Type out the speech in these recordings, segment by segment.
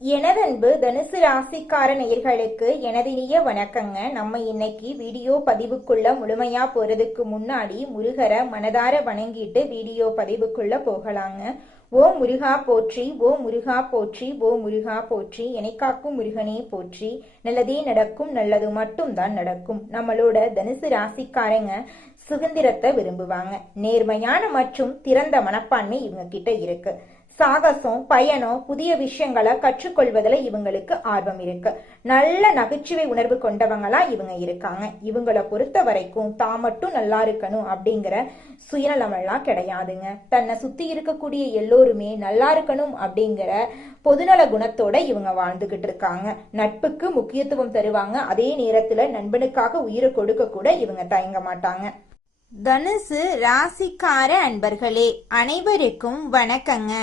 எனதன்பு தனுசு ராசிக்கார நேயர்களுக்கு எனது இனிய வணக்கங்க. நம்ம இன்னைக்கு வீடியோ பதிவுக்குள்ள முழுமையா போறதுக்கு முன்னாடி முருகரை மனதார வணங்கிட்டு வீடியோ பதிவுக்குள்ள போகலாங்க. ஓ முருகா போற்றி, ஓ முருகா போற்றி, ஓ முருகா போற்றி, எனைக்காக்கும் முருகனே போற்றி. நல்லதே நடக்கும், நல்லது மட்டும் தான் நடக்கும். நம்மளோட தனுசு ராசிக்காரங்க சுதந்திரத்தை விரும்புவாங்க. நேர்மையான மற்றும் திறந்த மனப்பான்மை இவங்க கிட்ட இருக்கு. சாகசம், பயணம், புதிய விஷயங்களை கற்றுக்கொள்வதில் இவங்களுக்கு ஆர்வம் இருக்கு. நல்ல நகைச்சுவை உணர்வு கொண்டவங்களா இவங்க இருக்காங்க. இவங்களை பொறுத்த வரைக்கும் தான் மட்டும் நல்லா இருக்கணும் அப்படிங்கிற சுயநலமெல்லாம் கிடையாதுங்க. தன்னை சுத்தி இருக்கக்கூடிய எல்லோருமே நல்லா இருக்கணும் அப்படிங்கிற பொதுநல குணத்தோட இவங்க வாழ்ந்துகிட்டு இருக்காங்க. நட்புக்கு முக்கியத்துவம் தருவாங்க. அதே நேரத்துல நண்பனுக்காக உயிரை கொடுக்க கூட இவங்க தயங்க மாட்டாங்க. தனுசு ராசிக்கார அன்பர்களே அனைவருக்கும் வணக்கங்க.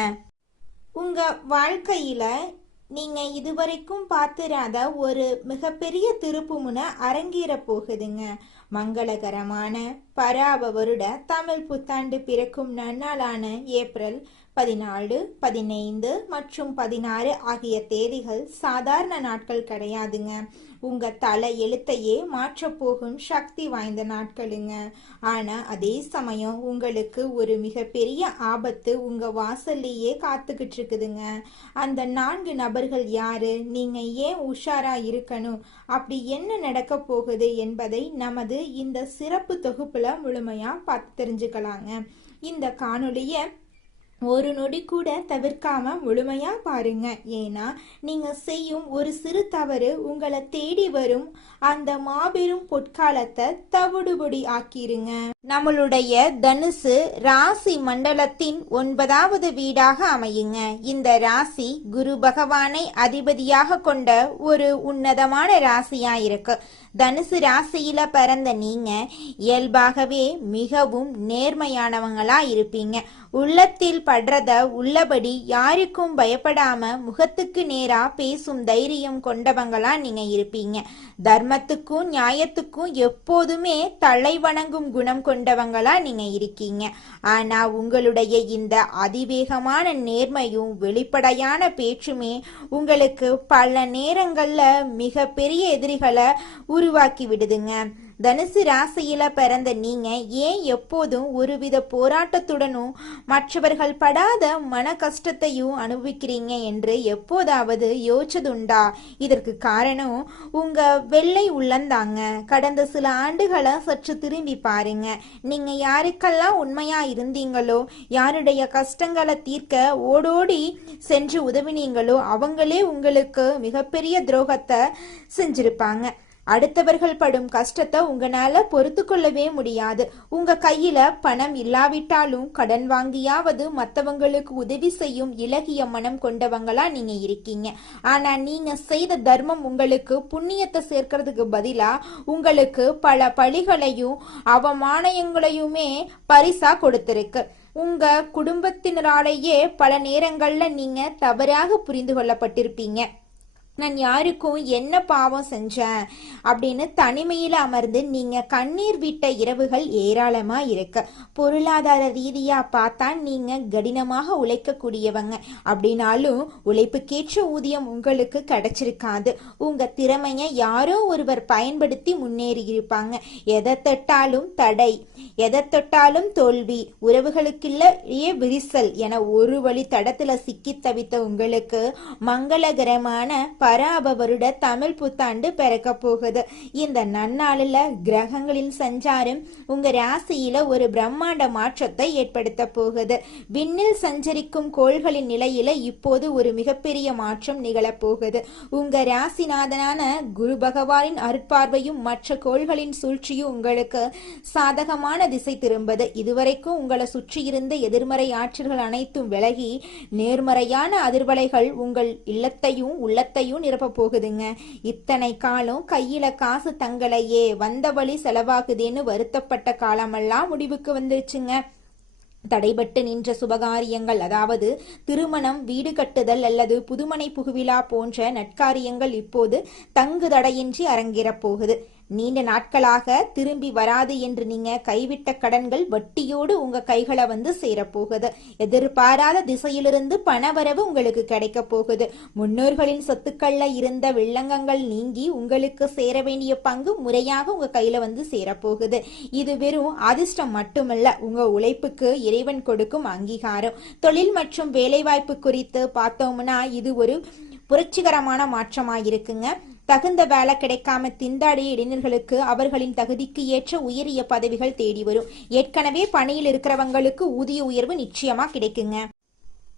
உங்க வாழ்க்கையில நீங்க இதுவரைக்கும் பார்த்திராத ஒரு மிகப்பெரிய திருப்புமுனை அரங்கேற போகுதுங்க. மங்களகரமான பராப வருட தமிழ் புத்தாண்டு பிறக்கும் நன்னாளான ஏப்ரல் 14, 15 மற்றும் 16 ஆகிய தேதிகள் சாதாரண நாட்கள் கிடையாதுங்க. உங்க தலை எழுத்தையே மாற்றப்போகும் சக்தி வாய்ந்த நாட்களுங்க. ஆனா அதே சமயம் உங்களுக்கு ஒரு மிகப்பெரிய ஆபத்து உங்க வாசல்லையே காத்துக்கிட்டு இருக்குதுங்க. அந்த 4 நபர்கள் யாரு, நீங்க ஏன் உஷாரா இருக்கணும், அப்படி என்ன நடக்க போகுது என்பதை நமது இந்த சிறப்பு தொகுப்புல முழுமையா பார்த்து தெரிஞ்சுக்கலாங்க. இந்த காணொளிய ஒரு நொடி கூட தவிர்க்காம முழுமையா பாருங்க. ஏன்னா நீங்க செய்யும் ஒரு சிறு தவறு உங்களை தேடி வரும் அந்த மாபெரும் பொற்காலத்தை தவிடுபொடி ஆக்கிருங்க. நம்மளுடைய தனுசு ராசி மண்டலத்தின் 9வது வீடாக அமையுங்க. இந்த ராசி குரு பகவானை அதிபதியாக கொண்ட ஒரு உன்னதமான ராசியா இருக்கு. தனுசு ராசியில பிறந்த நீங்க இயல்பாகவே மிகவும் நேர்மையானவங்களா இருப்பீங்க. உள்ளத்தில் படுறத உள்ளபடி யாருக்கும் பயப்படாம முகத்துக்கு நேரா பேசும் தைரியம் கொண்டவங்களா நீங்க இருப்பீங்க. தர்மத்துக்கும் நியாயத்துக்கும் எப்போதுமே தலை வணங்கும் குணம் கொண்டவங்களா நீங்க இருக்கீங்க. ஆனா உங்களுடைய இந்த அதிவேகமான நேர்மையும் வெளிப்படையான பேச்சுமே உங்களுக்கு பல நேரங்கள்ல மிக பெரிய எதிரிகளை உருவாக்கி விடுதுங்க. தனுசு ராசியில பிறந்த நீங்க ஏன் எப்போதும் ஒருவித போராட்டத்துடனும் மற்றவர்கள் படாத மன கஷ்டத்தையும் அனுபவிக்கிறீங்க என்று எப்போதாவது யோசிச்சதுண்டா? இதற்கு காரணம் உங்க வெள்ளை உள்ளந்தாங்க. கடந்த சில ஆண்டுகளை சற்று திரும்பி பாருங்க. நீங்க யாருக்கெல்லாம் உண்மையா இருந்தீங்களோ, யாருடைய கஷ்டங்களை தீர்க்க ஓடோடி சென்று உதவினீங்களோ அவங்களே உங்களுக்கு மிகப்பெரிய துரோகத்தை செஞ்சிருப்பாங்க. அடுத்தவர்கள் படும் கஷ்டத்தை உங்களால பொறுத்து கொள்ளவே முடியாது. உங்க கையில பணம் இல்லாவிட்டாலும் கடன் வாங்கியாவது மற்றவங்களுக்கு உதவி செய்யும் இலகிய மனம் கொண்டவங்களா நீங்க இருக்கீங்க. ஆனா நீங்க செய்த தர்மம் உங்களுக்கு புண்ணியத்தை சேர்க்கறதுக்கு பதிலா உங்களுக்கு பல பழிகளையும் அவமானங்களையுமே பரிசா கொடுத்திருக்கு. உங்க குடும்பத்தினராலேயே பல நேரங்கள்ல நீங்க தவறாக புரிந்து கொள்ளப்பட்டிருப்பீங்க. நான் யாருக்கும் என்ன பாவம் செஞ்சேன் அப்படின்னு தனிமையில அமர்ந்து நீங்க கண்ணீர் விட்ட இரவுகள் ஏராளமா இருக்கு. பொருளாதார ரீதியா பார்த்தா நீங்க கடினமாக உழைக்கக்கூடியவங்க. அப்படின்னாலும் உழைப்புக்கேற்ற ஊதியம் உங்களுக்கு கிடைச்சிருக்காது. உங்க திறமைய யாரோ ஒருவர் பயன்படுத்தி முன்னேறி இருப்பாங்க. எதை தொட்டாலும் தடை, எதை தொட்டாலும் தோல்வி, உறவுகளுக்குள்ளேயே விரிசல் என ஒரு வழி தடத்துல சிக்கி தவித்த உங்களுக்கு மங்களகரமான பராப வருட தமிழ் புத்தாண்டு பிறக்க போகுது. இந்த நன்னாளில் கிரகங்களின் சஞ்சாரம் உங்க ராசியில ஒரு பிரம்மாண்ட மாற்றத்தை ஏற்படுத்த போகுது. விண்ணில் சஞ்சரிக்கும் கோள்களின் நிலையில இப்போது ஒரு மிகப்பெரிய மாற்றம் நிகழப்போகுது. உங்க ராசிநாதனான குரு பகவானின் அருட்பார்வையும் மற்ற கோள்களின் சூழ்ச்சியும் உங்களுக்கு சாதகமான திசை திரும்புது. இதுவரைக்கும் உங்களை சுற்றி இருந்த எதிர்மறை ஆற்றல்கள் அனைத்தும் விலகி நேர்மறையான அதிர்வலைகள் உங்கள் இல்லத்தையும் உள்ளத்தையும் நிரப்ப போகுதுங்க. இத்தனை காலம் கையில காசு தங்களையே வந்த வழி செலவாகுதேன்னு வருத்தப்பட்ட காலமெல்லாம் முடிவுக்கு வந்துருச்சுங்க. தடைபட்டு நின்ற சுபகாரியங்கள், அதாவது திருமணம், வீடு கட்டுதல் அல்லது புதுமனை புகுவிழா போன்ற நட்காரியங்கள் இப்போது தங்கு தடையின்றி அரங்கேறப் போகுது. நீண்ட நாட்களாக திரும்பி வராது என்று நீங்க கைவிட்ட கடன்கள் வட்டியோடு உங்க கைகளை வந்து சேரப்போகுது. எதிர்பாராத திசையிலிருந்து பணவரவு உங்களுக்கு கிடைக்க போகுது. முன்னோர்களின் சொத்துக்கள்ல இருந்த வில்லங்கங்கள் நீங்கி உங்களுக்கு சேர வேண்டிய பங்கு முறையாக உங்க கையில வந்து சேரப்போகுது. இது வெறும் அதிர்ஷ்டம் மட்டுமல்ல, உங்க உழைப்புக்கு இறைவன் கொடுக்கும் அங்கீகாரம். தொழில் மற்றும் வேலைவாய்ப்பு குறித்து பார்த்தோம்னா இது ஒரு புரட்சிகரமான மாற்றமாயிருக்குங்க. தகுந்த வேலை கிடைக்காம திண்டாடிய இளைஞர்களுக்கு அவர்களின் தகுதிக்கு ஏற்ற உயரிய பதவிகள் தேடி வரும். ஏற்கனவே பணியில் இருக்கிறவங்களுக்கு ஊதிய உயர்வு நிச்சயமா கிடைக்குங்க.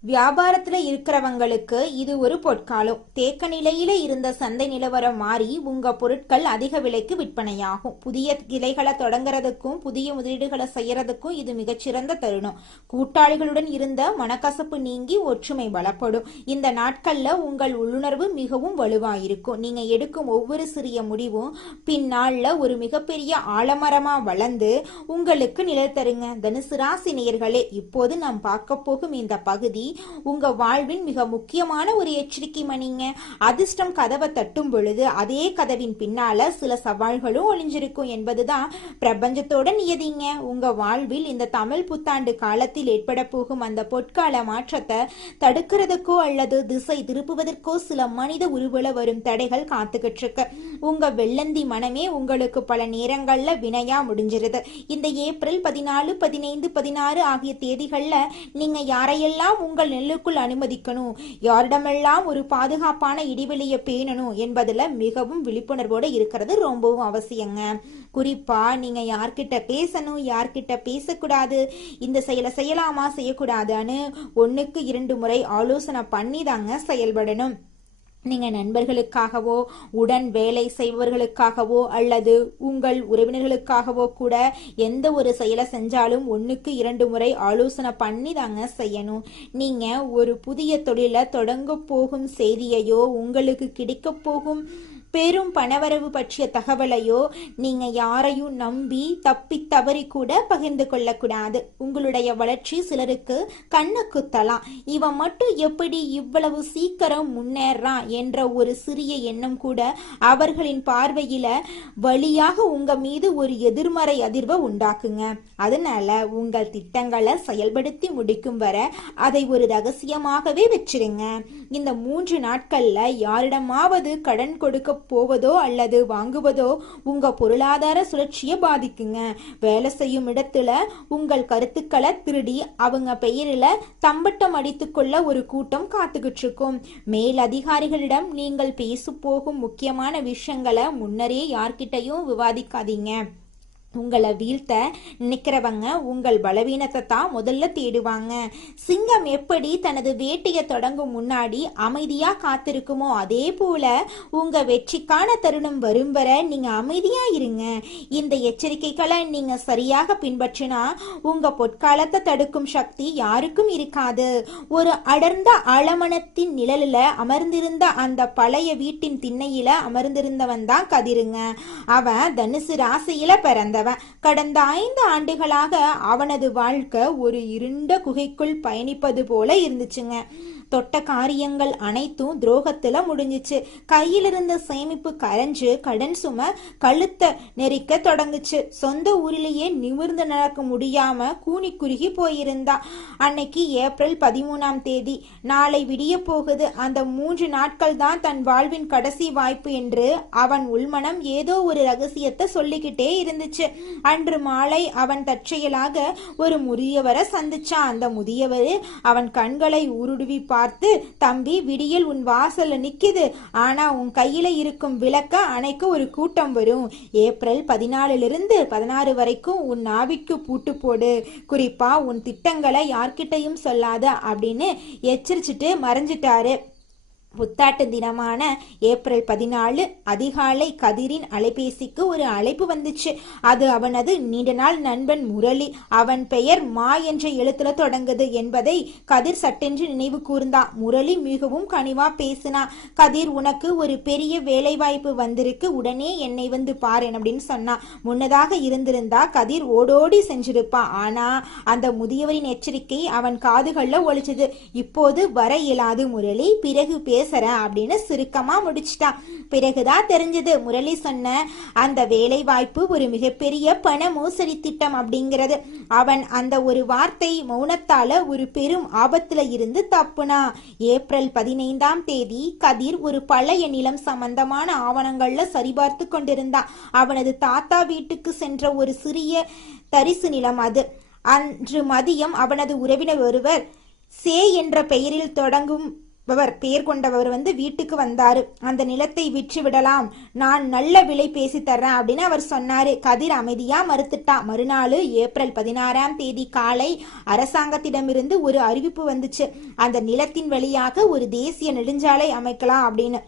வியாபாரத்துல இருக்கிறவங்களுக்கு இது ஒரு பொற்காலம். தேக்க நிலையில இருந்த சந்தை நிலவரம் மாறி உங்க பொருட்கள் அதிக விலைக்கு விற்பனையாகும். புதிய கிளைகளை தொடங்குறதுக்கும் புதிய முதலீடுகளை செய்யறதுக்கும் இது மிகச்சிறந்த தருணம். கூட்டாளிகளுடன் இருந்த மனக்கசப்பு நீங்கி ஒற்றுமை பலப்படும். இந்த நாட்கள்ல உங்கள் உள்ளுணர்வு மிகவும் வலுவாயிருக்கும். நீங்க எடுக்கும் ஒவ்வொரு சிறிய முடிவும் பின்னால ஒரு மிகப்பெரிய ஆலமரமா வளர்ந்து உங்களுக்கு நிழல் தருங்க. தனுசு ராசி நேயர்களே, இப்போது நாம் பார்க்க போகும் இந்த பகுதி உங்க வாழ்வின் மிக முக்கியமான ஒரு எச்சரிக்கை மணிங்க. அதிர்ஷ்டம் கதவை தட்டும் பொழுது அதே கதவின் பின்னால சில சவால்களும் ஒளிஞ்சிருக்கும் என்பதுதான் பிரபஞ்சத்தோட நியதிங்க. உங்க வாழ்வில் இந்த தமிழ் புத்தாண்டு காலத்தில் ஏற்பட போகும் அந்த பொற்கால மாற்றத்தை தடுக்கிறதுக்கோ அல்லது திசை திருப்புவதற்கோ சில மனித உருவல வரும் தடைகள் காத்துக்கிட்டு இருக்கு. உங்க வெள்ளந்தி மனமே உங்களுக்கு பல நேரங்கள்ல வினையா முடிஞ்சிருது. இந்த ஏப்ரல் 14, 15, 16 ஆகிய தேதிகள்ல நீங்க யாரையெல்லாம் உங்கள் நெல்லுக்குள் அனுமதிக்கணும், யாரிடமெல்லாம் ஒரு பாதுகாப்பான இடைவெளியை பேணணும் என்பதுல மிகவும் விழிப்புணர்வோடு இருக்கிறது ரொம்பவும் அவசியங்க. குறிப்பா நீங்க யார்கிட்ட பேசணும், யார்கிட்ட பேசக்கூடாது, இந்த செயலை செய்யலாமா செய்யக்கூடாதுன்னு 1க்கு 2 முறை ஆலோசனை பண்ணி தாங்க செயல்படணும். நீங்க நண்பர்களுக்காகவோ உடன் வேலை செய்பவர்களுக்காகவோ அல்லது உங்கள் உறவினர்களுக்காகவோ கூட எந்த ஒரு செயலை செஞ்சாலும் 1க்கு 2 முறை ஆலோசனை பண்ணி தாங்க செய்யணும். நீங்க ஒரு புதிய தொழிலை தொடங்க போகும் செய்தியையோ உங்களுக்கு கிடைக்க போகும் பெரும் பணவரவு பற்றிய தகவலையோ நீங்க யாரையும் நம்பி தப்பி தவறி கூட பகிர்ந்து கொள்ளக்கூடாது. உங்களுடைய வளர்ச்சி சிலருக்கு கண்ணு குத்தலாம். இவன் மட்டும் எப்படி இவ்வளவு சீக்கிரம் முன்னேறான் என்ற ஒரு சிறிய எண்ணம் கூட அவர்களின் பார்வையில வழியாக உங்க மீது ஒரு எதிர்மறை அதிர்வை உண்டாக்குங்க. அதனால உங்கள் திட்டங்களை செயல்படுத்தி முடிக்கும் வரை அதை ஒரு ரகசியமாகவே வச்சிருங்க. இந்த 3 நாட்கள்ல யாரிடமாவது கடன் கொடுக்க போவதோ அல்லது வாங்குவதோ உங்க பொருளாதார சுழற்சியை பாதிக்குங்க. வேலை செய்யும் இடத்துல உங்கள் கருத்துக்களை திருடி அவங்க பெயரில தம்பட்டம் அடித்துக்கொள்ள ஒரு கூட்டம் காத்துக்கிட்டு இருக்கும். மேல் அதிகாரிகளிடம் நீங்கள் பேச போகும் முக்கியமான விஷயங்களை முன்னரே யார்கிட்டையும் விவாதிக்காதீங்க. உங்களை வீழ்த்த நினைக்கிறவங்க உங்கள் பலவீனத்தை தான் முதல்ல தேடுவாங்க. சிங்கம் எப்படி தனது வேட்டையை தொடங்கும் முன்னாடி அமைதியா காத்திருக்குமோ அதே போல உங்க வெற்றிக்கான தருணம் வரும் வரை நீங்க அமைதியா இருங்க. இந்த எச்சரிக்கைகளை நீங்க சரியாக பின்பற்றினா உங்க பொற்காலத்தை தடுக்கும் சக்தி யாருக்கும் இருக்காது. ஒரு அடர்ந்த ஆலமரத்தின் நிழலில அமர்ந்திருந்த அந்த பழைய வீட்டின் திண்ணையில அமர்ந்திருந்தவன் தான் கதிருங்க. அவன் தனுசு ராசியில பிறந்த கடந்த 5 ஆண்டுகளாக அவனது வாழ்க்கை ஒரு இருண்ட குகைக்குள் பயணிப்பது போல இருந்துச்சுங்க. தொட்ட காரியங்கள் அனைத்தும் துரோகத்துல முடிஞ்சிச்சு. கையிலிருந்த சேமிப்பு கரைஞ்சு கடன் சுமை கழுத்த நெரிக்க தொடங்குச்சு. சொந்த ஊரிலேயே நிமிர்ந்து நடக்க முடியாம கூனி குறுகி போயிருந்தா. அன்னைக்கு ஏப்ரல் 13ஆம் தேதி. நாளை விடிய போகுது. அந்த 3 நாட்கள் தான் தன் வாழ்வின் கடைசி வாய்ப்பு என்று அவன் உள்மனம் ஏதோ ஒரு ரகசியத்தை சொல்லிக்கிட்டே இருந்துச்சு. அன்று மாலை அவன் தற்செயலாக ஒரு முதியவரை சந்திச்சான். அந்த முதியவர் அவன் கண்களை ஊருடுவி பார்த்து, தம்பி, விடியல் உன் வாசல்ல நிக்குது. ஆனா உன் கையில இருக்கும் விளக்க அணைக்க ஒரு கூட்டம் வரும். ஏப்ரல் 14 16 வரைக்கும் உன் நாவிக்கு பூட்டு போடு. குறிப்பா உன் திட்டங்களை யார்கிட்டையும் சொல்லாத அப்படின்னு எச்சரிச்சுட்டு மறைஞ்சிட்டாரு. புத்தாட்டு தினமான ஏப்ரல் 14 அதிகாலை கதிரின் அலைபேசிக்கு ஒரு அழைப்பு வந்துச்சு. அது அவனது நீண்ட நாள் நண்பன் முரளி. அவன் பெயர் மா என்ற எழுத்துல தொடங்குது என்பதை கதிர் சட்டென்று நினைவு கூர்ந்தான். முரளி மிகவும் கனிவா பேசினா. கதிர், உனக்கு ஒரு பெரிய வேலை வாய்ப்பு வந்திருக்கு, உடனே என்னை வந்து பாரு அப்படின்னு சொன்னான். முன்னதாக இருந்திருந்தா கதிர் ஓடோடி செஞ்சிருப்பான். ஆனா அந்த முதியவரின் எச்சரிக்கை அவன் காதுகள்ல ஒழிச்சது. இப்போது வர இயலாது முரளி, பிறகு பேசுறேன் அப்படின்னு சுருக்கமா முடிச்சிட்டான். பிறகுதான் தெரிஞ்சது முரளி சொன்ன அந்த வேலை வாய்ப்பு ஒரு மிகப்பெரிய பண மோசடி திட்டம் அப்படிங்கிறது. அவன் அந்த ஒரு வார்த்தை மௌனத்தால ஒரு பெரும் ஆபத்துல இருந்து தப்புனா. ஏப்ரல் 15ஆம் தேதி கதிர் ஒரு பழைய நிலம் சம்பந்தமான ஆவணங்கள்ல சரிபார்த்து கொண்டிருந்தான். அவனது தாத்தா வீட்டுக்கு சென்ற ஒரு சிறிய தரிசு நிலம் அது. அன்று மதியம் அவனது உறவினர் ஒருவர் சே என்ற பெயரில் தொடங்கும் பெயர் கொண்டவர் வீட்டுக்கு வந்தாரு. அந்த நிலத்தை விற்று விடலாம், நான் நல்ல விலை பேசி தர்றேன் அப்படின்னு அவர் சொன்னாரு. கதிர் அமைதியா மறுத்துட்டான். மறுநாள் ஏப்ரல் 16ஆம் தேதி காலை அரசாங்கத்திடமிருந்து ஒரு அறிவிப்பு வந்துச்சு. அந்த நிலத்தின் வழியாக ஒரு தேசிய நெடுஞ்சாலை அமைக்கலாம் அப்படின்னு.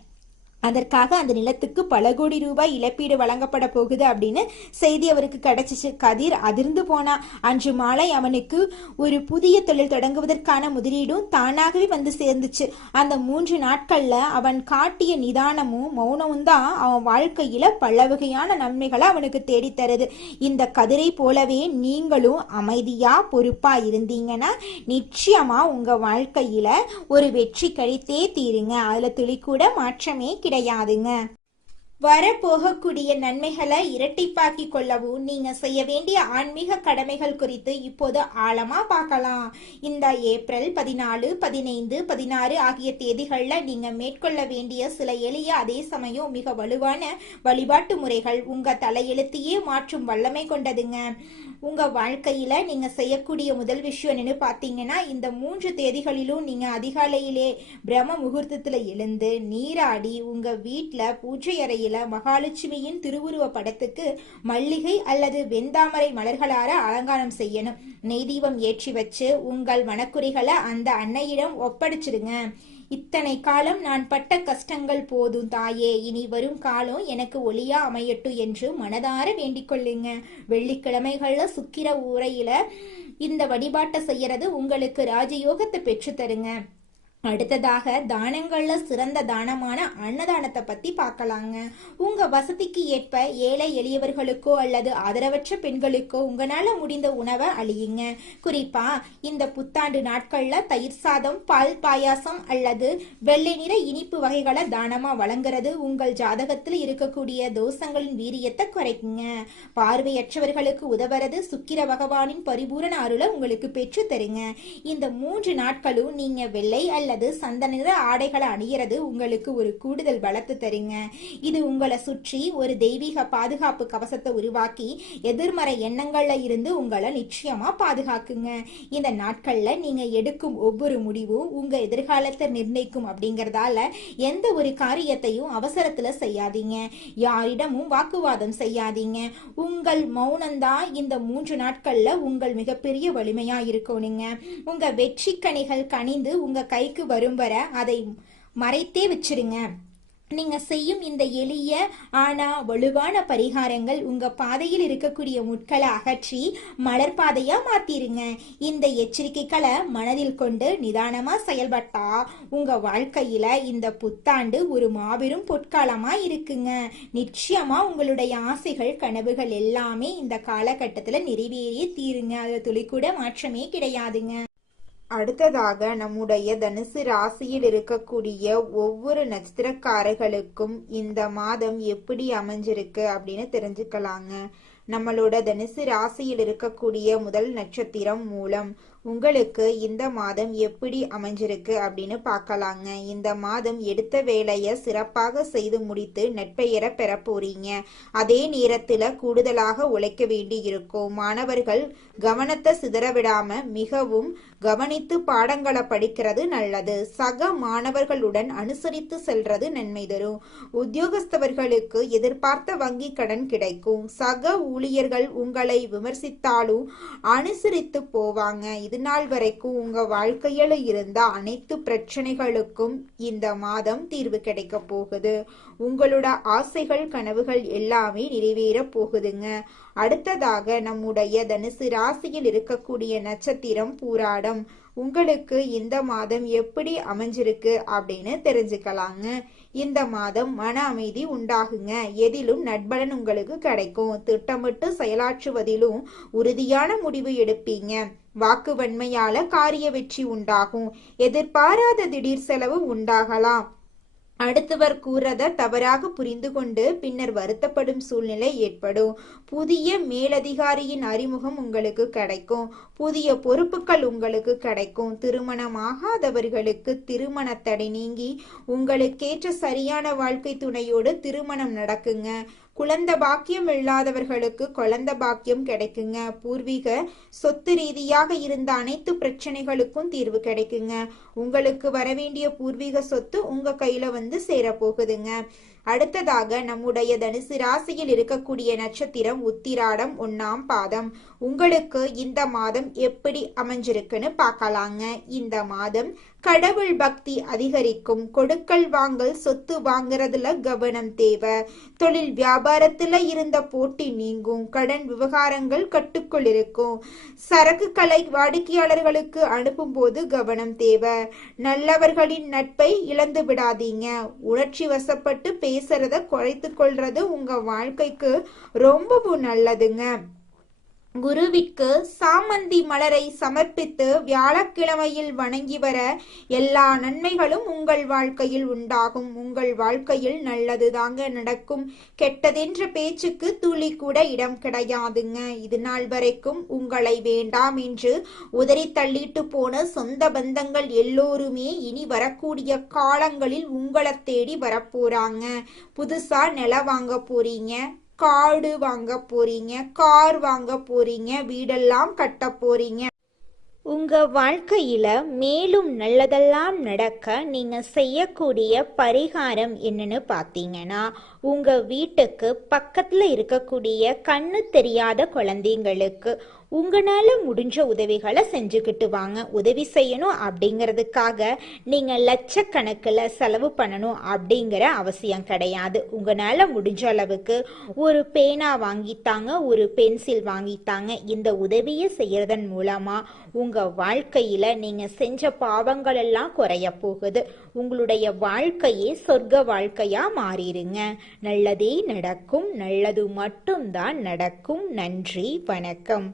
அதற்காக அந்த நிலத்துக்கு பல கோடி ரூபாய் இழப்பீடு வழங்கப்பட போகுது அப்படின்னு செய்தி அவருக்கு கிடைச்சிச்சு. கதிர் அதிர்ந்து போனான். அன்று மாலை அவனுக்கு ஒரு புதிய தொழில் தொடங்குவதற்கான முதலீடும் தானாகவே வந்து சேர்ந்துச்சு. அந்த 3 நாட்கள்ல அவன் காட்டிய நிதானமும் மௌனமும் தான் அவன் வாழ்க்கையில பல வகையான நன்மைகளை அவனுக்கு தேடித்தருது. இந்த கதிரை போலவே நீங்களும் அமைதியா பொறுப்பா இருந்தீங்கன்னா நிச்சயமா உங்க வாழ்க்கையில ஒரு வெற்றி கிடைத்தே தீருங்க. அதுல துளி கூட மாற்றமே கிடையாதுங்க. வரப்போகக்கூடிய நன்மைகளை இரட்டிப்பாக்கி கொள்ளவும் நீங்க செய்ய வேண்டிய ஆன்மீக கடமைகள் குறித்து இப்போது ஆழமா பார்க்கலாம். இந்த ஏப்ரல் 14, 15, 16 ஆகிய தேதிகள்ல நீங்க மேற்கொள்ள வேண்டிய சில எளிய அதே சமயம் மிக வலுவான வழிபாட்டு முறைகள் உங்க தலையெழுத்தையே மாற்றும் வல்லமை கொண்டதுங்க. உங்க வாழ்க்கையில நீங்க செய்யக்கூடிய முதல் விஷயம் என்னன்னு பாத்தீங்கன்னா, இந்த 3 தேதிகளிலும் நீங்க அதிகாலையிலே பிரம்ம முகூர்த்தத்துல எழுந்து நீராடி உங்க வீட்டுல பூஜை அறையில மகாலட்சுமியின் திருவுருவ படத்துக்கு மல்லிகை அல்லது வெந்தாமரை மலர்களார அலங்காரம் செய்யணும். நெய் தீபம் ஏற்றி வச்சு உங்கள் மனக்குறைகளை அந்த அன்னையிடம் ஒப்படைச்சிடுங்க. இத்தனை காலம் நான் பட்ட கஷ்டங்கள் போதும் தாயே, இனி வரும் காலம் எனக்கு ஒளியா அமையட்டும் என்று மனதார வேண்டிக் கொள்ளுங்க. வெள்ளிக்கிழமைகள்ல சுக்கிர உரையில இந்த வழிபாட்டை செய்யறது உங்களுக்கு ராஜயோகத்தை பெற்று தருங்க. அடுத்ததாக தானங்கள்ல சிறந்த தானமான அன்னதானத்தை பத்தி பார்க்கலாங்க. உங்க வசதிக்கு ஏற்ப ஏழை எளியவர்களுக்கோ அல்லது ஆதரவற்ற பெண்களுக்கோ உங்களால முடிந்த உணவை அளியுங்க. குறிப்பா இந்த புத்தாண்டு நாட்கள்ல தயிர் சாதம், பால் பாயாசம் அல்லது வெள்ளை நிற இனிப்பு வகைகளை தானமா வழங்குறது உங்கள் ஜாதகத்தில் இருக்கக்கூடிய தோஷங்களின் வீரியத்தை குறைக்குங்க. பார்வையற்றவர்களுக்கு உதவுறது சுக்கிர பகவானின் பரிபூரண அருளை உங்களுக்கு பெற்று தருங்க. இந்த 3 நாட்களும் நீங்க வெள்ளை அல்லது சந்தன நிற ஆடைகளை அணியறது உங்களுக்கு ஒரு கூடுதல் பலத்தை தருங்க. இது உங்களை சுற்றி ஒரு தெய்வீக பாதுகாப்பு கவசத்தை உருவாக்கி எதிர்மறை எண்ணங்கள்ல இருந்து உங்களை நிச்சயமா பாதுகாக்குங்க. இந்த நாட்கள்ல நீங்க எடுக்கும் ஒவ்வொரு முடிவும் உங்க எதிர்காலத்தை நிர்ணயிக்கும் அப்படிங்கறதால எந்த ஒரு காரியத்தையும் அவசரத்துல செய்யாதீங்க. யாரிடமும் வாக்குவாதம் செய்யாதீங்க. உங்கள் மௌனம்தான் இந்த 3 நாட்கள்ல உங்கள் மிகப்பெரிய வலிமையா இருக்கணுங்க. உங்க வெற்றி கனிகள் கனிந்து உங்க கைக்கு வரும் வர அதை மறைத்தே வச்சிருங்க. நீங்க செய்யும் இந்த எளிய ஆனா வலுவான பரிகாரங்கள் உங்க பாதையில் இருக்கக்கூடிய முட்களை அகற்றி மலர் பாதையா மாத்திருங்க. இந்த எச்சரிக்கைகளை மனதில் கொண்டு நிதானமா செயல்பட்டா உங்க வாழ்க்கையில இந்த புத்தாண்டு ஒரு மாபெரும் பொற்காலமா இருக்குங்க. நிச்சயமா உங்களுடைய ஆசைகள் கனவுகள் எல்லாமே இந்த காலகட்டத்துல நிறைவேறி தீருங்க. அது துளி கூட மாற்றமே கிடையாதுங்க. அடுத்ததாக நம்முடைய தனுசு ராசியில் இருக்கக்கூடிய ஒவ்வொரு நட்சத்திரக்காரர்களுக்கும் இந்த மாதம் எப்படி அமைஞ்சிருக்கு அப்படின்னு தெரிஞ்சுக்கலாங்க. நம்மளோட தனுசு ராசியில் இருக்கக்கூடிய முதல் நட்சத்திரம் மூலம். உங்களுக்கு இந்த மாதம் எப்படி அமைஞ்சிருக்கு அப்படின்னு பார்க்கலாங்க. இந்த மாதம் எடுத்த வேலையை சிறப்பாக செய்து முடித்து நற்பெயரை பெற போறீங்க. அதே நேரத்துல கூடுதலாக உழைக்க வேண்டி இருக்கும். மாணவர்கள் கவனத்தை சிதறவிடாம மிகவும் கவனித்து பாடங்களை படிக்கிறது நல்லது. சக மாணவர்களுடன் அனுசரித்து செல்றது நன்மை தரும். உத்தியோகஸ்தவர்களுக்கு எதிர்பார்த்த வங்கி கடன் கிடைக்கும். சக ஊழியர்கள் உங்களை விமர்சித்தாலும் அனுசரித்து போவாங்க. இது நாள் வரைக்கும் உங்க வாழ்க்கையில இருந்த அனைத்து பிரச்சனைகளுக்கும் இந்த மாதம் தீர்வு கிடைக்க போகுது. உங்களோட ஆசைகள் கனவுகள் எல்லாமே நிறைவேற போகுதுங்க. அடுத்ததாக நம்முடைய தனுசு ராசியில் இருக்கக்கூடிய நட்சத்திரம் பூராடம். உங்களுக்கு இந்த மாதம் எப்படி அமைஞ்சிருக்கு அப்படின்னு தெரிஞ்சுக்கலாங்க. இந்த மாதம் மன அமைதி உண்டாகுங்க. எதிலும் நட்பலன் உங்களுக்கு கிடைக்கும். திட்டமிட்டு செயலாற்றுவதிலும் உறுதியான முடிவு எடுப்பீங்க. வாக்கு வன்மையால காரிய வெற்றி உண்டாகும். எதிர்பாராத திடீர் செலவு உண்டாகலாம். அடுத்தவர் கூறத தவறாக புரிந்து கொண்டு பின்னர் வருத்தப்படும் சூழ்நிலை ஏற்படும். புதிய மேலதிகாரியின் அறிமுகம் உங்களுக்கு கிடைக்கும். புதிய பொறுப்புகள் உங்களுக்கு கிடைக்கும். திருமணமாகாதவர்களுக்கு திருமண தடை நீங்கி உங்களுக்கேற்ற சரியான வாழ்க்கை துணையோடு திருமணம் நடக்குங்க. குழந்தை பாக்கியம் இல்லாதவர்களுக்கு குழந்தை பாக்கியம் கிடைக்குங்க. பூர்வீக சொத்து ரீதியாக இருந்த அனைத்து பிரச்சனைகளுக்கும் தீர்வு கிடைக்குங்க. உங்களுக்கு வரவேண்டிய பூர்வீக சொத்து உங்க கையில வந்து சேரப்போகுதுங்க. அடுத்ததாக நம்முடைய தனுசு ராசியில் இருக்கக்கூடிய நட்சத்திரம் உத்திராடம் 1ஆம் பாதம். உங்களுக்கு இந்த மாதம் எப்படி அமைஞ்சிருக்குன்னு பார்க்கலாங்க. இந்த மாதம் கடவுள் பக்தி அதிகரிக்கும். கொடுக்கல் வாங்கல் சொத்து வாங்குறதுல கவனம் தேவை. தொழில் வியாபாரத்துல இருந்த போட்டி நீங்கும். கடன் விவகாரங்கள் கட்டுக்குள் இருக்கும். சரக்குகளை வாடிக்கையாளர்களுக்கு அனுப்பும் போது கவனம் தேவை. நல்லவர்களின் நட்பை இழந்து விடாதீங்க. உணர்ச்சி வசப்பட்டு பேசுறத குறைத்து கொள்றது உங்க வாழ்க்கைக்கு ரொம்பவும் நல்லதுங்க. குருவிற்கு சாமந்தி மலரை சமர்ப்பித்து வியாழக்கிழமையில் வணங்கி வர எல்லா நன்மைகளும் உங்கள் வாழ்க்கையில் உண்டாகும். உங்கள் வாழ்க்கையில் நல்லது தாங்க நடக்கும். கெட்டதென்ற பேச்சுக்கு துளி கூட இடம் கிடையாதுங்க. இது நாள் வரைக்கும் உங்களை வேண்டாம் என்று உதறி தள்ளிட்டு போன சொந்த பந்தங்கள் எல்லோருமே இனி வரக்கூடிய காலங்களில் உங்களை தேடி வரப்போறாங்க. புதுசா நிலம் வாங்க போறீங்க, காடு வாங்க போறீங்க, கார் வாங்க போறீங்க, வீடெல்லாம் கட்ட போறீங்க. உங்க வாழ்க்கையில மேலும் நல்லதெல்லாம் நடக்க நீங்க செய்யக்கூடிய பரிகாரம் என்னன்னு பார்த்தீங்கன்னா, உங்க வீட்டுக்கு பக்கத்துல இருக்கக்கூடிய கண்ணு தெரியாத குழந்தைங்களுக்கு உங்களால முடிஞ்ச உதவிகளை செஞ்சுக்கிட்டு வாங்க. உதவி செய்யணும் அப்படிங்கிறதுக்காக நீங்க லட்சக்கணக்கில் செலவு பண்ணணும் அப்படிங்கிற அவசியம் கிடையாது. உங்களால முடிஞ்ச அளவுக்கு ஒரு பேனா வாங்கித்தாங்க, ஒரு பென்சில் வாங்கித்தாங்க. இந்த உதவியை செய்யறதன் மூலமா உங்க வாழ்க்கையில நீங்க செஞ்ச பாவங்கள் எல்லாம் குறைய போகுது. உங்களுடைய வாழ்க்கையே சொர்க்க வாழ்க்கையா மாறிடுங்க. நல்லதே நடக்கும். நல்லது மட்டும்தான் நடக்கும். நன்றி, வணக்கம்.